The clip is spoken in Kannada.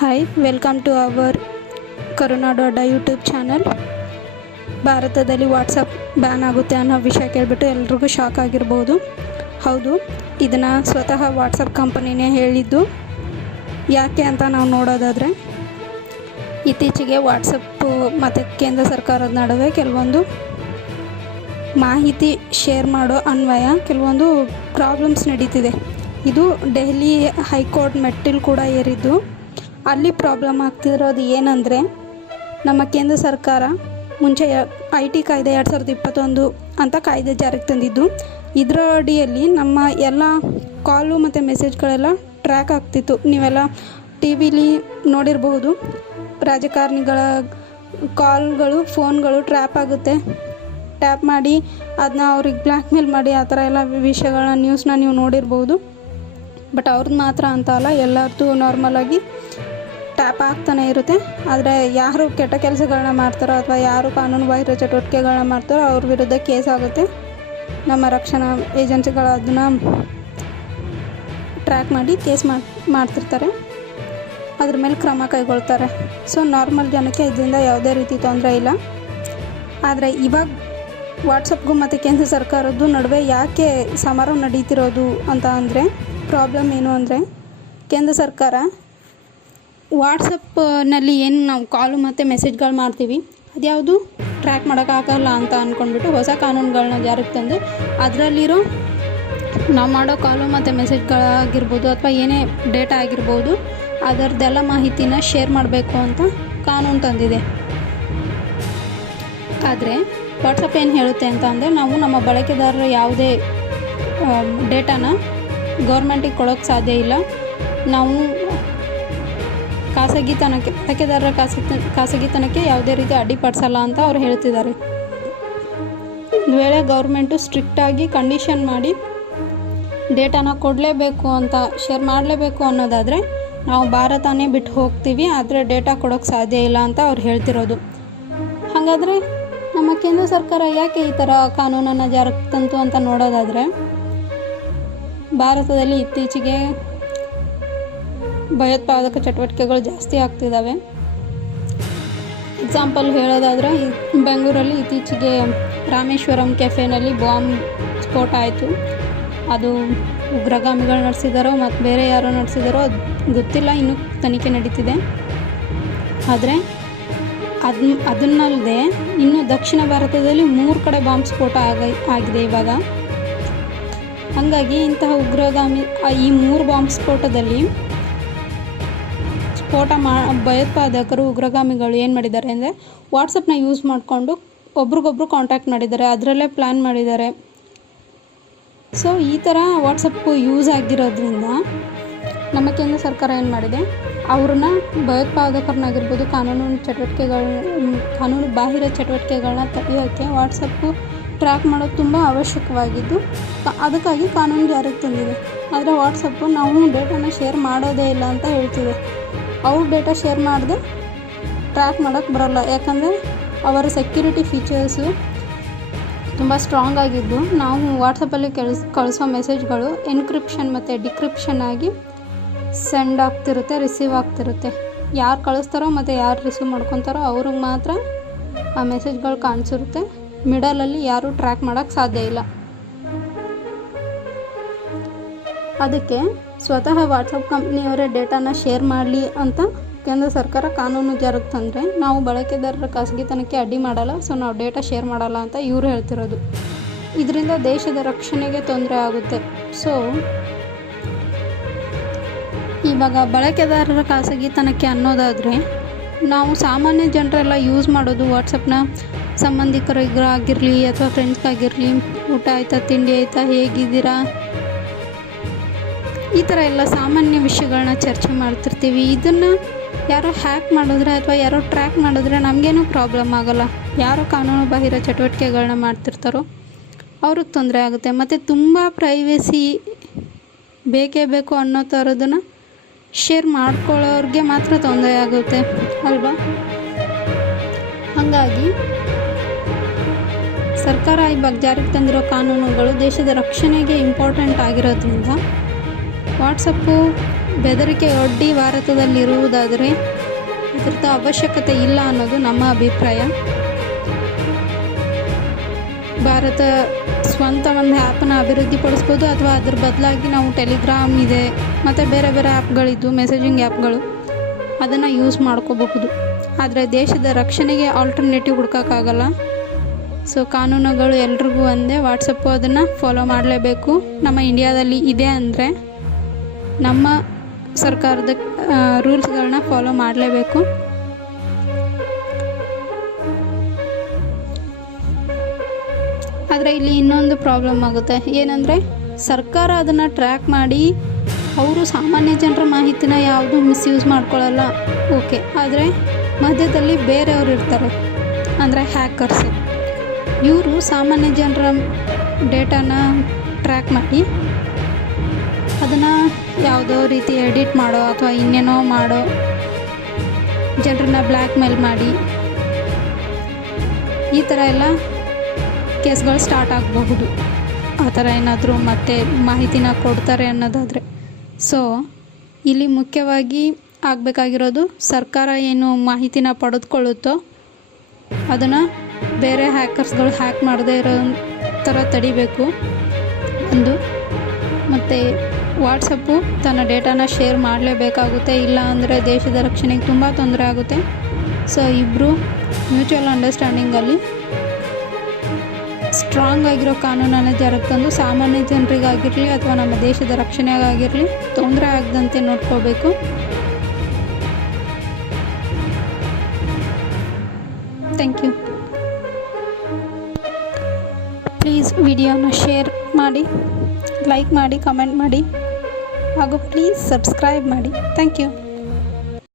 Hi welcome to our Karuna dot YouTube channel. ಭಾರತದಲ್ಲಿ ವಾಟ್ಸಪ್ ಬ್ಯಾನ್ ಆಗುತ್ತೆ ಅನ್ನೋ ವಿಷಯ ಕೇಳಿಬಿಟ್ಟು ಎಲ್ರಿಗೂ ಶಾಕ್ ಆಗಿರ್ಬೋದು. ಹೌದು, ಇದನ್ನು ಸ್ವತಃ ವಾಟ್ಸಪ್ ಕಂಪನಿನೇ ಹೇಳಿದ್ದು. ಯಾಕೆ ಅಂತ ನಾವು ನೋಡೋದಾದರೆ, ಇತ್ತೀಚೆಗೆ ವಾಟ್ಸಪ್ಪು ಮತ್ತು ಕೇಂದ್ರ ಸರ್ಕಾರದ ನಡುವೆ ಕೆಲವೊಂದು ಮಾಹಿತಿ ಶೇರ್ ಮಾಡೋ ಅನ್ವಯ ಕೆಲವೊಂದು ಪ್ರಾಬ್ಲಮ್ಸ್ ನಡೀತಿದೆ. ಇದು ದೆಹಲಿ ಹೈಕೋರ್ಟ್ ಮೆಟ್ಟಿಲು ಕೂಡ ಏರಿದ್ದು. ಅಲ್ಲಿ ಪ್ರಾಬ್ಲಮ್ ಆಗ್ತಿರೋದು ಏನಂದರೆ, ನಮ್ಮ ಕೇಂದ್ರ ಸರ್ಕಾರ ಮುಂಚೆ IT ಕಾಯ್ದೆ 2021 ಅಂತ ಕಾಯ್ದೆ ಜಾರಿಗೆ ತಂದಿದ್ದು. ಇದರ ಅಡಿಯಲ್ಲಿ ನಮ್ಮ ಎಲ್ಲ ಕಾಲು ಮತ್ತು ಮೆಸೇಜ್ಗಳೆಲ್ಲ ಟ್ರ್ಯಾಕ್ ಆಗ್ತಿತ್ತು. ನೀವೆಲ್ಲ ಟಿ ವಿಲಿ ನೋಡಿರಬಹುದು, ರಾಜಕಾರಣಿಗಳ ಕಾಲ್ಗಳು, ಫೋನ್ಗಳು ಟ್ಯಾಪ್ ಮಾಡಿ ಅದನ್ನ ಅವ್ರಿಗೆ ಬ್ಲ್ಯಾಕ್ ಮೇಲ್ ಮಾಡಿ ಆ ಥರ ಎಲ್ಲ ವಿಷಯಗಳನ್ನ ನ್ಯೂಸ್ನ ನೀವು ನೋಡಿರ್ಬೋದು. ಬಟ್ ಅವ್ರದ್ದು ಮಾತ್ರ ಅಂತ ಅಲ್ಲ, ಎಲ್ಲರದ್ದು ನಾರ್ಮಲಾಗಿ ಟ್ಯಾಪ್ ಆಗ್ತಾನೆ ಇರುತ್ತೆ. ಆದರೆ ಯಾರು ಕೆಟ್ಟ ಕೆಲಸಗಳನ್ನ ಮಾಡ್ತಾರೋ ಅಥವಾ ಯಾರು ಕಾನೂನು ಬಾಹಿರ ಚಟುವಟಿಕೆಗಳನ್ನ ಮಾಡ್ತಾರೋ ಅವ್ರ ವಿರುದ್ಧ ಕೇಸ್ ಆಗುತ್ತೆ. ನಮ್ಮ ರಕ್ಷಣಾ ಏಜೆನ್ಸಿಗಳು ಅದನ್ನು ಟ್ರ್ಯಾಕ್ ಮಾಡಿ ಕೇಸ್ ಮಾಡ್ತಿರ್ತಾರೆ, ಅದ್ರ ಮೇಲೆ ಕ್ರಮ ಕೈಗೊಳ್ತಾರೆ. ಸೊ ನಾರ್ಮಲ್ ಜನಕ್ಕೆ ಇದರಿಂದ ಯಾವುದೇ ರೀತಿ ತೊಂದರೆ ಇಲ್ಲ. ಆದರೆ ಇವಾಗ ವಾಟ್ಸಪ್ಗೂ ಮತ್ತು ಕೇಂದ್ರ ಸರ್ಕಾರದ್ದು ನಡುವೆ ಯಾಕೆ ಸಮರ ನಡೀತಿರೋದು ಅಂತ ಅಂದರೆ, ಪ್ರಾಬ್ಲಮ್ ಏನು ಅಂದರೆ, ಕೇಂದ್ರ ಸರ್ಕಾರ ವಾಟ್ಸಪ್ನಲ್ಲಿ ಏನು ನಾವು ಕಾಲು ಮತ್ತು ಮೆಸೇಜ್ಗಳು ಮಾಡ್ತೀವಿ ಅದ್ಯಾವುದು ಟ್ರ್ಯಾಕ್ ಮಾಡೋಕ್ಕಾಗಲ್ಲ ಅಂತ ಅಂದ್ಕೊಂಡ್ಬಿಟ್ಟು ಹೊಸ ಕಾನೂನುಗಳನ್ನ ಜಾರಿಗೆ ತಂದು ಅದರಲ್ಲಿರೋ ನಾವು ಮಾಡೋ ಕಾಲು ಮತ್ತು ಮೆಸೇಜ್ಗಳಾಗಿರ್ಬೋದು ಅಥವಾ ಏನೇ ಡೇಟಾ ಆಗಿರ್ಬೋದು ಅದರದ್ದೆಲ್ಲ ಮಾಹಿತಿನ ಶೇರ್ ಮಾಡಬೇಕು ಅಂತ ಕಾನೂನು ತಂದಿದೆ. ಆದರೆ ವಾಟ್ಸಪ್ ಏನು ಹೇಳುತ್ತೆ ಅಂತ ಅಂದರೆ, ನಾವು ನಮ್ಮ ಬಳಕೆದಾರರ ಯಾವುದೇ ಡೇಟಾನ ಗೌರ್ಮೆಂಟಿಗೆ ಕೊಡೋಕ್ಕೆ ಸಾಧ್ಯ ಇಲ್ಲ. ನಾವು ಬಳಕೆದಾರರ ಖಾಸಗಿತನಕ್ಕೆ ಯಾವುದೇ ರೀತಿ ಅಡ್ಡಿಪಡಿಸಲ್ಲ ಅಂತ ಅವ್ರು ಹೇಳ್ತಿದ್ದಾರೆ. ಒಂದು ವೇಳೆ ಗೌರ್ಮೆಂಟು ಸ್ಟ್ರಿಕ್ಟಾಗಿ ಕಂಡೀಷನ್ ಮಾಡಿ ಡೇಟಾನ ಕೊಡಲೇಬೇಕು ಅಂತ ಶೇರ್ ಮಾಡಲೇಬೇಕು ಅನ್ನೋದಾದರೆ ನಾವು ಭಾರತನೇ ಬಿಟ್ಟು ಹೋಗ್ತೀವಿ, ಆದರೆ ಡೇಟಾ ಕೊಡೋಕ್ಕೆ ಸಾಧ್ಯ ಇಲ್ಲ ಅಂತ ಅವ್ರು ಹೇಳ್ತಿರೋದು. ಹಾಗಾದರೆ ನಮ್ಮ ಕೇಂದ್ರ ಸರ್ಕಾರ ಯಾಕೆ ಈ ಥರ ಕಾನೂನನ್ನು ಜಾರಿಗೆ ತಂತು ಅಂತ ನೋಡೋದಾದರೆ, ಭಾರತದಲ್ಲಿ ಇತ್ತೀಚೆಗೆ ಭಯೋತ್ಪಾದಕ ಚಟುವಟಿಕೆಗಳು ಜಾಸ್ತಿ ಆಗ್ತಿದ್ದಾವೆ. ಎಕ್ಸಾಂಪಲ್ ಹೇಳೋದಾದರೆ, ಬೆಂಗಳೂರಲ್ಲಿ ಇತ್ತೀಚೆಗೆ ರಾಮೇಶ್ವರಂ ಕೆಫೆನಲ್ಲಿ ಬಾಂಬ್ ಸ್ಫೋಟ ಆಯಿತು. ಅದು ಉಗ್ರಗಾಮಿಗಳು ನಡೆಸಿದಾರೋ ಮತ್ತು ಬೇರೆ ಯಾರೋ ನಡೆಸಿದಾರೋ ಅದು ಗೊತ್ತಿಲ್ಲ, ಇನ್ನೂ ತನಿಖೆ ನಡೀತಿದೆ. ಆದರೆ ಅದನ್ನಲ್ಲದೆ ಇನ್ನು ದಕ್ಷಿಣ ಭಾರತದಲ್ಲಿ 3 ಕಡೆ ಬಾಂಬ್ ಸ್ಫೋಟ ಆಗಿದೆ ಇವಾಗ. ಹಾಗಾಗಿ ಇಂತಹ ಈ 3 ಬಾಂಬ್ ಸ್ಫೋಟದಲ್ಲಿ ಭಯೋತ್ಪಾದಕರು, ಉಗ್ರಗಾಮಿಗಳು ಏನು ಮಾಡಿದ್ದಾರೆ ಅಂದರೆ, ವಾಟ್ಸಪ್ನ ಯೂಸ್ ಮಾಡಿಕೊಂಡು ಒಬ್ರಿಗೊಬ್ರು ಕಾಂಟ್ಯಾಕ್ಟ್ ಮಾಡಿದ್ದಾರೆ, ಅದರಲ್ಲೇ ಪ್ಲ್ಯಾನ್ ಮಾಡಿದ್ದಾರೆ. ಸೊ ಈ ಥರ ವಾಟ್ಸಪ್ಪು ಯೂಸ್ ಆಗಿರೋದ್ರಿಂದ ನಮ್ಮ ಕೇಂದ್ರ ಸರ್ಕಾರ ಏನು ಮಾಡಿದೆ, ಅವ್ರನ್ನ ಭಯೋತ್ಪಾದಕರನ್ನಾಗಿರ್ಬೋದು ಕಾನೂನು ಬಾಹಿರ ಚಟುವಟಿಕೆಗಳನ್ನ ತಡೆಯೋಕ್ಕೆ ವಾಟ್ಸಪ್ಪು ಟ್ರ್ಯಾಕ್ ಮಾಡೋದು ತುಂಬ ಅವಶ್ಯಕವಾಗಿದ್ದು, ಅದಕ್ಕಾಗಿ ಕಾನೂನು ಜಾರಿಗೆ ತಂದಿದೆ. ಆದರೆ ವಾಟ್ಸಪ್ಪು ನಾವು ಡೇಟಾನ ಶೇರ್ ಮಾಡೋದೇ ಇಲ್ಲ ಅಂತ ಹೇಳ್ತಿದೆ. ಅವ್ರ ಡೇಟಾ ಶೇರ್ ಮಾಡದೆ ಟ್ರ್ಯಾಕ್ ಮಾಡೋಕ್ಕೆ ಬರೋಲ್ಲ, ಯಾಕಂದರೆ ಅವರ ಸೆಕ್ಯೂರಿಟಿ ಫೀಚರ್ಸು ತುಂಬ ಸ್ಟ್ರಾಂಗ್ ಆಗಿದ್ದು, ನಾವು ವಾಟ್ಸಪ್ಪಲ್ಲಿ ಕಳಿಸೋ ಮೆಸೇಜ್ಗಳು ಎನ್ಕ್ರಿಪ್ಷನ್ ಮತ್ತು ಡಿಕ್ರಿಪ್ಷನ್ ಆಗಿ ಸೆಂಡ್ ಆಗ್ತಿರುತ್ತೆ, ರಿಸೀವ್ ಆಗ್ತಿರುತ್ತೆ. ಯಾರು ಕಳಿಸ್ತಾರೋ ಮತ್ತು ಯಾರು ರಿಸೀವ್ ಮಾಡ್ಕೊತಾರೋ ಅವ್ರಿಗೆ ಮಾತ್ರ ಆ ಮೆಸೇಜ್ಗಳು ಕಾಣಿಸಿರುತ್ತೆ. ಮಿಡಲಲ್ಲಿ ಯಾರೂ ಟ್ರ್ಯಾಕ್ ಮಾಡೋಕ್ಕೆ ಸಾಧ್ಯ ಇಲ್ಲ. ಅದಕ್ಕೆ ಸ್ವತಃ ವಾಟ್ಸಪ್ ಕಂಪ್ನಿಯವರೇ ಡೇಟಾನ ಶೇರ್ ಮಾಡಲಿ ಅಂತ ಕೇಂದ್ರ ಸರ್ಕಾರ ಕಾನೂನು ಜಾರಿಗೆ ತಂದರೆ, ನಾವು ಬಳಕೆದಾರರ ಖಾಸಗಿತನಕ್ಕೆ ಅಡ್ಡಿ ಮಾಡಲ್ಲ, ಸೊ ನಾವು ಡೇಟಾ ಶೇರ್ ಮಾಡಲ್ಲ ಅಂತ ಇವರು ಹೇಳ್ತಿರೋದು. ಇದರಿಂದ ದೇಶದ ರಕ್ಷಣೆಗೆ ತೊಂದರೆ ಆಗುತ್ತೆ. ಸೊ ಇವಾಗ ಬಳಕೆದಾರರ ಖಾಸಗಿತನಕ್ಕೆ ಅನ್ನೋದಾದರೆ, ನಾವು ಸಾಮಾನ್ಯ ಜನರೆಲ್ಲ ಯೂಸ್ ಮಾಡೋದು ವಾಟ್ಸಪ್ನ ಸಂಬಂಧಿಕರಿಗಾಗಿರಲಿ ಅಥವಾ ಫ್ರೆಂಡ್ಸ್ಗಾಗಿರಲಿ, ಊಟ ಆಯಿತಾ, ತಿಂಡಿ ಆಯಿತಾ, ಹೇಗಿದ್ದೀರಾ, ಈ ಥರ ಎಲ್ಲ ಸಾಮಾನ್ಯ ವಿಷಯಗಳನ್ನ ಚರ್ಚೆ ಮಾಡ್ತಿರ್ತೀವಿ. ಇದನ್ನು ಯಾರೋ ಹ್ಯಾಕ್ ಮಾಡಿದ್ರೆ ಅಥವಾ ಯಾರೋ ಟ್ರ್ಯಾಕ್ ಮಾಡಿದ್ರೆ ನಮಗೇನೂ ಪ್ರಾಬ್ಲಮ್ ಆಗೋಲ್ಲ. ಯಾರೋ ಕಾನೂನು ಬಾಹಿರ ಚಟುವಟಿಕೆಗಳನ್ನ ಮಾಡ್ತಿರ್ತಾರೋ ಅವ್ರಿಗೆ ತೊಂದರೆ ಆಗುತ್ತೆ. ಮತ್ತು ತುಂಬ ಪ್ರೈವೇಸಿ ಬೇಕೇ ಬೇಕು ಅನ್ನೋ ಥರದನ್ನು ಶೇರ್ ಮಾಡ್ಕೊಳ್ಳೋರಿಗೆ ಮಾತ್ರ ತೊಂದರೆ ಆಗುತ್ತೆ ಅಲ್ವಾ? ಹಾಗಾಗಿ ಸರ್ಕಾರ ಇವಾಗ ಜಾರಿಗೆ ತಂದಿರೋ ಕಾನೂನುಗಳು ದೇಶದ ರಕ್ಷಣೆಗೆ ಇಂಪಾರ್ಟೆಂಟ್ ಆಗಿರೋದ್ರಿಂದ ವಾಟ್ಸಪ್ಪು ಬೆದರಿಕೆ ಒಡ್ಡಿ ಭಾರತದಲ್ಲಿರುವುದಾದರೆ ಅದರದ ಅವಶ್ಯಕತೆ ಇಲ್ಲ ಅನ್ನೋದು ನಮ್ಮ ಅಭಿಪ್ರಾಯ. ಭಾರತ ಸ್ವಂತ ಒಂದು ಆ್ಯಪನ್ನು ಅಭಿವೃದ್ಧಿಪಡಿಸ್ಬೋದು, ಅಥವಾ ಅದ್ರ ಬದಲಾಗಿ ನಾವು ಟೆಲಿಗ್ರಾಮ್ ಇದೆ ಮತ್ತು ಬೇರೆ ಬೇರೆ ಆ್ಯಪ್ಗಳಿದ್ದು ಮೆಸೇಜಿಂಗ್ ಆ್ಯಪ್ಗಳು ಅದನ್ನು ಯೂಸ್ ಮಾಡ್ಕೋಬಹುದು. ಆದರೆ ದೇಶದ ರಕ್ಷಣೆಗೆ ಆಲ್ಟರ್ನೇಟಿವ್ ಹುಡ್ಕೋಕ್ಕಾಗಲ್ಲ. ಸೊ ಕಾನೂನುಗಳು ಎಲ್ರಿಗೂ ಒಂದೇ. ವಾಟ್ಸಪ್ಪು ಅದನ್ನು ಫಾಲೋ ಮಾಡಲೇಬೇಕು. ನಮ್ಮ ಇಂಡಿಯಾದಲ್ಲಿ ಇದೆ ಅಂದರೆ ನಮ್ಮ ಸರ್ಕಾರದ ರೂಲ್ಸ್ಗಳನ್ನ ಫಾಲೋ ಮಾಡಲೇಬೇಕು. ಆದರೆ ಇಲ್ಲಿ ಇನ್ನೊಂದು ಪ್ರಾಬ್ಲಮ್ ಆಗುತ್ತೆ. ಏನಂದರೆ ಸರ್ಕಾರ ಅದನ್ನು ಟ್ರ್ಯಾಕ್ ಮಾಡಿ ಅವರು ಸಾಮಾನ್ಯ ಜನರ ಮಾಹಿತಿನ ಯಾವುದು ಮಿಸ್ಯೂಸ್ ಮಾಡ್ಕೊಳ್ಳಲ್ಲ, ಓಕೆ. ಆದರೆ ಮಧ್ಯದಲ್ಲಿ ಬೇರೆಯವರು ಇರ್ತಾರೆ, ಅಂದರೆ ಹ್ಯಾಕರ್ಸ್. ಇವರು ಸಾಮಾನ್ಯ ಜನರ ಡೇಟಾನ ಟ್ರ್ಯಾಕ್ ಮಾಡಿ ಅದನ್ನು ಯಾವುದೋ ರೀತಿ ಎಡಿಟ್ ಮಾಡೋ ಅಥವಾ ಇನ್ನೇನೋ ಮಾಡೋ, ಜನರನ್ನ ಬ್ಲ್ಯಾಕ್ ಮೇಲ್ ಮಾಡಿ ಈ ಥರ ಎಲ್ಲ ಕೇಸ್ಗಳು ಸ್ಟಾರ್ಟ್ ಆಗಬಹುದು. ಆ ಥರ ಏನಾದರೂ ಮತ್ತೆ ಮಾಹಿತಿನ ಕೊಡ್ತಾರೆ ಅನ್ನೋದಾದರೆ. ಸೊ ಇಲ್ಲಿ ಮುಖ್ಯವಾಗಿ ಆಗಬೇಕಾಗಿರೋದು, ಸರ್ಕಾರ ಏನು ಮಾಹಿತಿನ ಪಡೆದುಕೊಳ್ಳುತ್ತೋ ಅದನ್ನು ಬೇರೆ ಹ್ಯಾಕರ್ಸ್ಗಳು ಹ್ಯಾಕ್ ಮಾಡದೇ ಇರೋ ಥರ ತಡಿಬೇಕು ಒಂದು. ಮತ್ತು ವಾಟ್ಸಪ್ಪು ತನ್ನ ಡೇಟಾನ ಶೇರ್ ಮಾಡಲೇಬೇಕಾಗುತ್ತೆ, ಇಲ್ಲ ಅಂದರೆ ದೇಶದ ರಕ್ಷಣೆಗೆ ತುಂಬ ತೊಂದರೆ ಆಗುತ್ತೆ. ಸೊ ಇಬ್ಬರು ಮ್ಯೂಚುವಲ್ ಅಂಡರ್ಸ್ಟ್ಯಾಂಡಿಂಗಲ್ಲಿ ಸ್ಟ್ರಾಂಗ್ ಆಗಿರೋ ಕಾನೂನನ್ನು ಜಾರಿಗೆ ತಂದು ಸಾಮಾನ್ಯ ಜನರಿಗಾಗಿರಲಿ ಅಥವಾ ನಮ್ಮ ದೇಶದ ರಕ್ಷಣೆಗಾಗಿರಲಿ ತೊಂದರೆ ಆಗದಂತೆ ನೋಡ್ಕೋಬೇಕು. Thank you. ಪ್ಲೀಸ್ ವಿಡಿಯೋನ ಶೇರ್ ಮಾಡಿ, ಲೈಕ್ ಮಾಡಿ, ಕಮೆಂಟ್ ಮಾಡಿ ಹಾಗೂ ಪ್ಲೀಸ್ ಸಬ್ಸ್ಕ್ರೈಬ್ ಮಾಡಿ. Thank you.